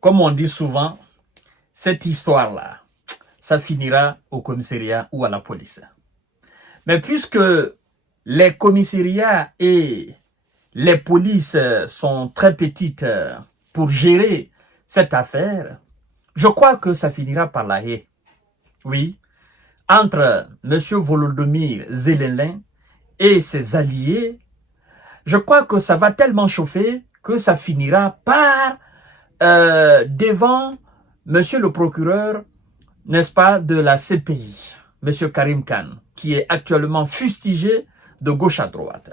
Comme on dit souvent, cette histoire-là, ça finira au commissariat ou à la police. Mais puisque les commissariats et les polices sont très petites pour gérer cette affaire, je crois que ça finira par la haie. Oui, entre M. Volodymyr Zelensky et ses alliés, je crois que ça va tellement chauffer que ça finira par devant monsieur le procureur, n'est-ce pas, de la CPI, monsieur Karim Khan, qui est actuellement fustigé de gauche à droite.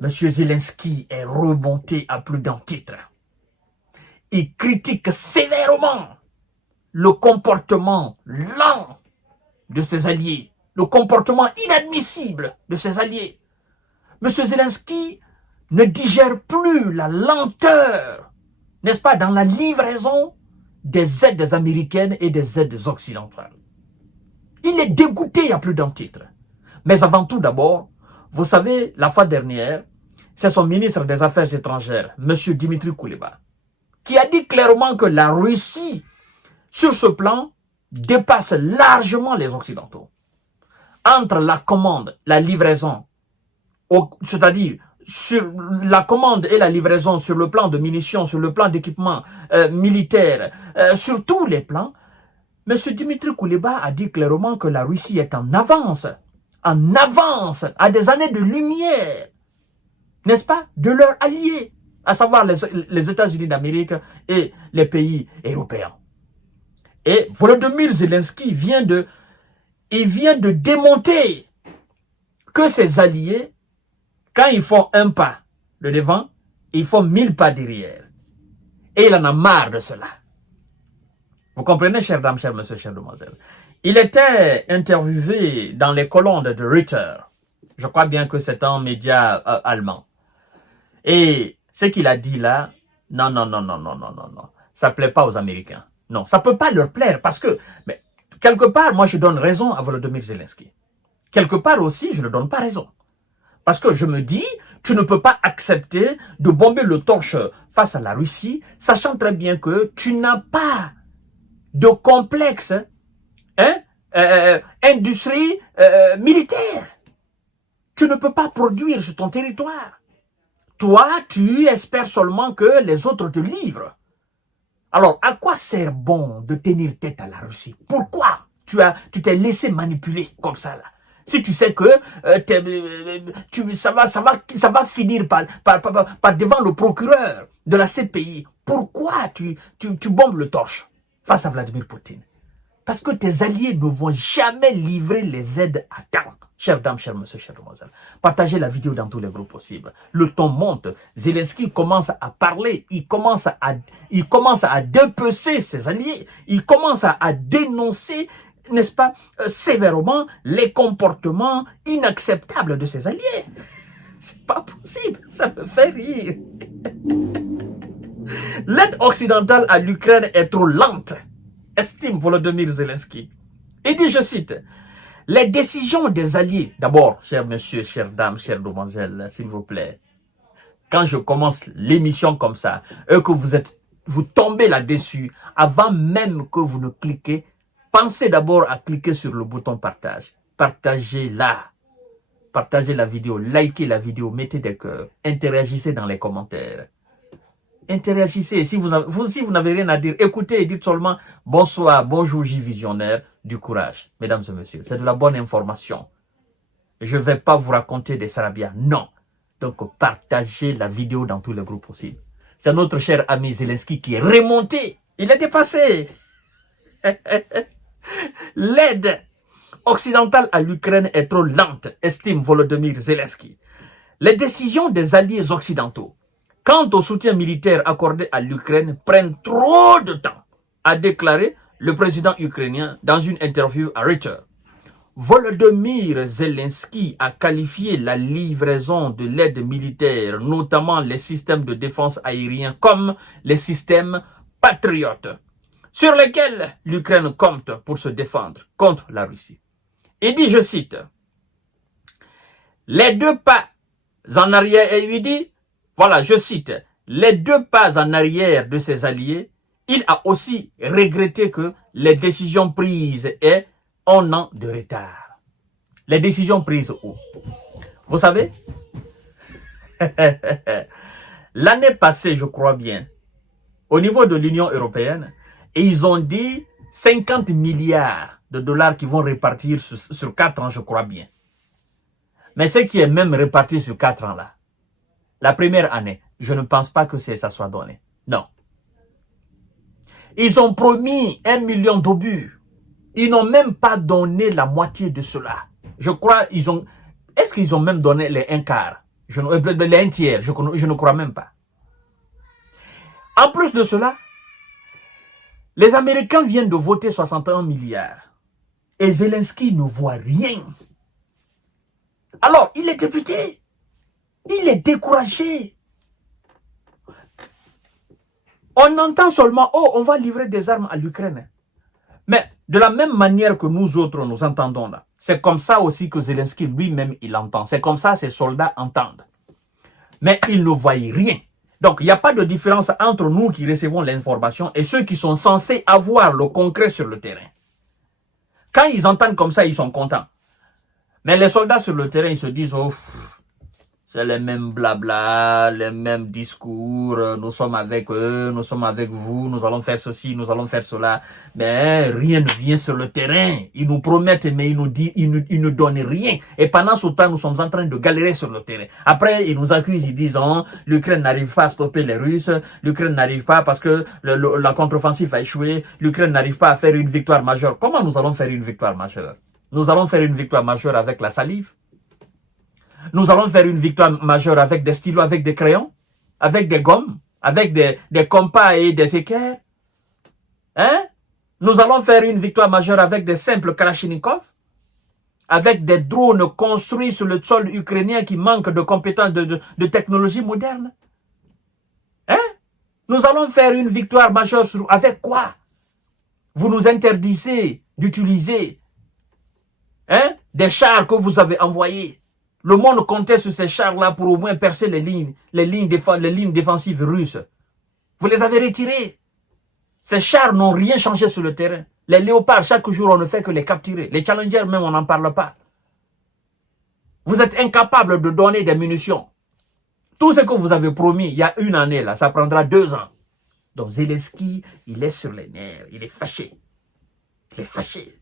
Monsieur Zelensky est remonté à plus d'un titre. Il critique sévèrement le comportement lent de ses alliés, le comportement inadmissible de ses alliés. Monsieur Zelensky ne digère plus la lenteur, n'est-ce pas, dans la livraison des aides américaines et des aides occidentales. Il est dégoûté à plus d'un titre. Mais avant tout d'abord, vous savez, la fois dernière, c'est son ministre des Affaires étrangères, M. Dmitry Kuleba, qui a dit clairement que la Russie, sur ce plan, dépasse largement les Occidentaux. Entre la commande, la livraison, c'est-à-dire sur la commande et la livraison sur le plan de munitions, sur le plan d'équipement militaire, sur tous les plans, M. Dmitry Kuleba a dit clairement que la Russie est en avance, à des années de lumière, n'est-ce pas, de leurs alliés, à savoir les États-Unis d'Amérique et les pays européens. Et Volodymyr Zelensky vient de démonter que ses alliés, quand ils font un pas de devant, ils font 1000 pas derrière. Et il en a marre de cela. Vous comprenez, chères dames, chers messieurs, chères demoiselles. Il était interviewé dans les colonnes de Reuters. Je crois bien que c'est un média allemand. Et ce qu'il a dit là, non. Ça ne plaît pas aux Américains. Non, ça ne peut pas leur plaire parce que, mais, quelque part, moi je donne raison à Volodymyr Zelensky. Quelque part aussi, je ne donne pas raison. Parce que je me dis, tu ne peux pas accepter de bomber le torche face à la Russie, sachant très bien que tu n'as pas de complexe industrie militaire. Tu ne peux pas produire sur ton territoire. Toi, tu espères seulement que les autres te livrent. Alors, à quoi sert bon de tenir tête à la Russie? Pourquoi tu t'es laissé manipuler comme ça là? Si tu sais que ça va finir par devant le procureur de la CPI, pourquoi tu bombes le torche face à Vladimir Poutine? Parce que tes alliés ne vont jamais livrer les aides à temps. Chères dames, chers messieurs, chères demoiselles, partagez la vidéo dans tous les groupes possibles. Le ton monte. Zelensky commence à parler. Il commence à dépecer ses alliés. Il commence à dénoncer, n'est-ce pas, sévèrement les comportements inacceptables de ses alliés. C'est pas possible. Ça me fait rire. L'aide occidentale à l'Ukraine est trop lente, estime Volodymyr Zelensky. Il dit, je cite, les décisions des alliés, d'abord, chers messieurs, chères dames, chères demoiselles, s'il vous plaît, quand je commence l'émission comme ça, et que vous tombez là-dessus, avant même que vous ne cliquez, pensez d'abord à cliquer sur le bouton partage. Partagez-la. Partagez la vidéo, likez la vidéo, mettez des cœurs, interagissez dans les commentaires. Interagissez. Si vous n'avez rien à dire, écoutez et dites seulement bonsoir, bonjour, J-Visionnaire, du courage. Mesdames et messieurs, c'est de la bonne information. Je ne vais pas vous raconter des sarabias, non. Donc, partagez la vidéo dans tous les groupes possibles. C'est notre cher ami Zelensky qui est remonté. Il est dépassé. L'aide occidentale à l'Ukraine est trop lente, estime Volodymyr Zelensky. Les décisions des alliés occidentaux quant au soutien militaire accordé à l'Ukraine prennent trop de temps, a déclaré le président ukrainien dans une interview à Reuters. Volodymyr Zelensky a qualifié la livraison de l'aide militaire, notamment les systèmes de défense aériens, comme les systèmes patriotes, sur lesquels l'Ukraine compte pour se défendre contre la Russie. Il dit, je cite, les deux pas en arrière, et il dit, voilà, je cite, les deux pas en arrière de ses alliés il a aussi regretté que les décisions prises aient un an de retard. Les décisions prises où? Vous savez, l'année passée, je crois bien, au niveau de l'Union européenne, ils ont dit 50 milliards de dollars qui vont répartir sur 4 ans, je crois bien. Mais ce qui est même réparti sur 4 ans là, la première année, je ne pense pas que ça soit donné. Non. Ils ont promis 1 million d'obus. Ils n'ont même pas donné la moitié de cela. Je crois ils ont... Est-ce qu'ils ont même donné les 1/4? Les 1/3, je ne crois même pas. En plus de cela, les Américains viennent de voter 61 milliards. Et Zelensky ne voit rien. Alors, il est député. Il est découragé. On entend seulement, oh, on va livrer des armes à l'Ukraine. Mais de la même manière que nous autres, nous entendons là, c'est comme ça aussi que Zelensky lui-même, il entend. C'est comme ça que ses soldats entendent. Mais ils ne voient rien. Donc, il n'y a pas de différence entre nous qui recevons l'information et ceux qui sont censés avoir le concret sur le terrain. Quand ils entendent comme ça, ils sont contents. Mais les soldats sur le terrain, ils se disent, oh, c'est les mêmes blabla, les mêmes discours, nous sommes avec eux, nous sommes avec vous, nous allons faire ceci, nous allons faire cela. Mais rien ne vient sur le terrain. Ils nous promettent, mais ils nous donnent rien. Et pendant ce temps, nous sommes en train de galérer sur le terrain. Après, ils nous accusent, ils disent, oh, l'Ukraine n'arrive pas à stopper les Russes, l'Ukraine n'arrive pas parce que la contre-offensive a échoué, l'Ukraine n'arrive pas à faire une victoire majeure. Comment nous allons faire une victoire majeure? Nous allons faire une victoire majeure avec la salive. Nous allons faire une victoire majeure avec des stylos, avec des crayons, avec des gommes, avec des compas et des équerres. Hein? Nous allons faire une victoire majeure avec des simples Kalachnikov, avec des drones construits sur le sol ukrainien qui manquent de compétences de technologie moderne. Hein? Nous allons faire une victoire majeure avec quoi? Vous nous interdisez d'utiliser des chars que vous avez envoyés. Le monde comptait sur ces chars-là pour au moins percer les lignes défensives russes. Vous les avez retirés. Ces chars n'ont rien changé sur le terrain. Les léopards, chaque jour, on ne fait que les capturer. Les challengers, même, on n'en parle pas. Vous êtes incapables de donner des munitions. Tout ce que vous avez promis, il y a une année, là, ça prendra 2 ans. Donc Zelensky, il est sur les nerfs. Il est fâché. Il est fâché.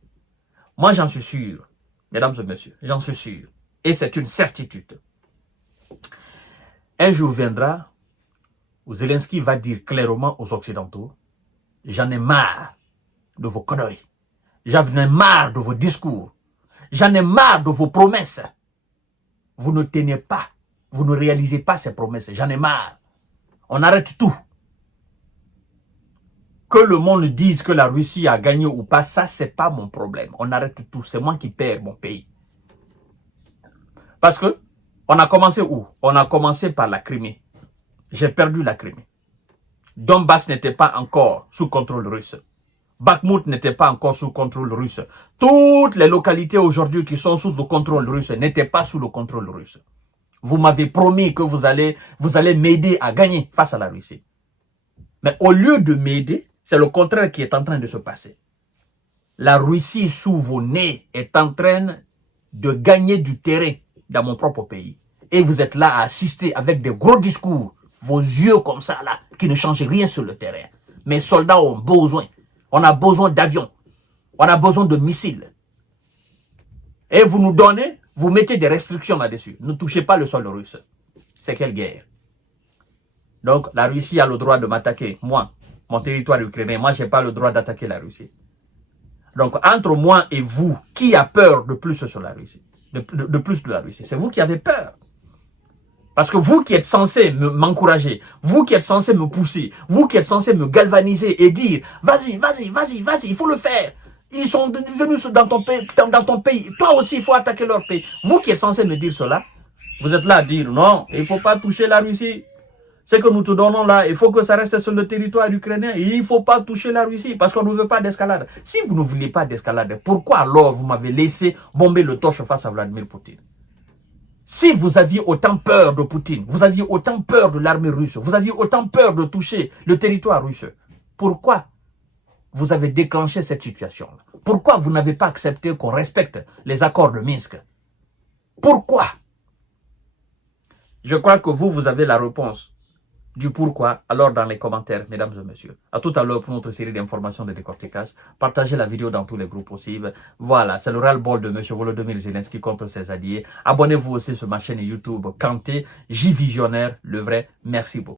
Moi, j'en suis sûr. Mesdames et messieurs, j'en suis sûr. Et c'est une certitude. Un jour viendra où Zelensky va dire clairement aux Occidentaux, j'en ai marre de vos conneries. J'en ai marre de vos discours. J'en ai marre de vos promesses. Vous ne tenez pas. Vous ne réalisez pas ces promesses. J'en ai marre. On arrête tout. Que le monde dise que la Russie a gagné ou pas, ça, c'est pas mon problème. On arrête tout. C'est moi qui perds mon pays. Parce que, on a commencé où? On a commencé par la Crimée. J'ai perdu la Crimée. Donbass n'était pas encore sous contrôle russe. Bakhmut n'était pas encore sous contrôle russe. Toutes les localités aujourd'hui qui sont sous le contrôle russe n'étaient pas sous le contrôle russe. Vous m'avez promis que vous allez m'aider à gagner face à la Russie. Mais au lieu de m'aider, c'est le contraire qui est en train de se passer. La Russie sous vos nez est en train de gagner du terrain dans mon propre pays. Et vous êtes là à assister avec des gros discours, vos yeux comme ça là, qui ne changent rien sur le terrain. Mes soldats ont besoin. On a besoin d'avions. On a besoin de missiles. Et vous nous donnez, vous mettez des restrictions là-dessus. Ne touchez pas le sol russe. C'est quelle guerre? Donc la Russie a le droit de m'attaquer. Moi, mon territoire ukrainien, moi je n'ai pas le droit d'attaquer la Russie. Donc entre moi et vous, qui a peur de plus sur la Russie? De plus de la Russie. C'est vous qui avez peur. Parce que vous qui êtes censé m'encourager, vous qui êtes censé me pousser, vous qui êtes censé me galvaniser et dire, vas-y, vas-y, vas-y, vas-y, il faut le faire. Ils sont venus dans ton pays. Toi aussi, il faut attaquer leur pays. Vous qui êtes censé me dire cela, vous êtes là à dire, non, il ne faut pas toucher la Russie. Ce que nous te donnons là, il faut que ça reste sur le territoire ukrainien. Et il ne faut pas toucher la Russie parce qu'on ne veut pas d'escalade. Si vous ne voulez pas d'escalade, pourquoi alors vous m'avez laissé bomber le torche face à Vladimir Poutine? Si vous aviez autant peur de Poutine, vous aviez autant peur de l'armée russe, vous aviez autant peur de toucher le territoire russe, Pourquoi vous avez déclenché cette situation-là? Pourquoi vous n'avez pas accepté qu'on respecte les accords de Minsk? Pourquoi? Je crois que vous avez la réponse du pourquoi, alors dans les commentaires, mesdames et messieurs. À tout à l'heure pour notre série d'informations de décortiquage. Partagez la vidéo dans tous les groupes possibles. Voilà, c'est le ras-le-bol de M. Volodymyr Zelensky contre ses alliés. Abonnez-vous aussi sur ma chaîne YouTube Kanté, J-Visionnaire, le vrai. Merci beaucoup.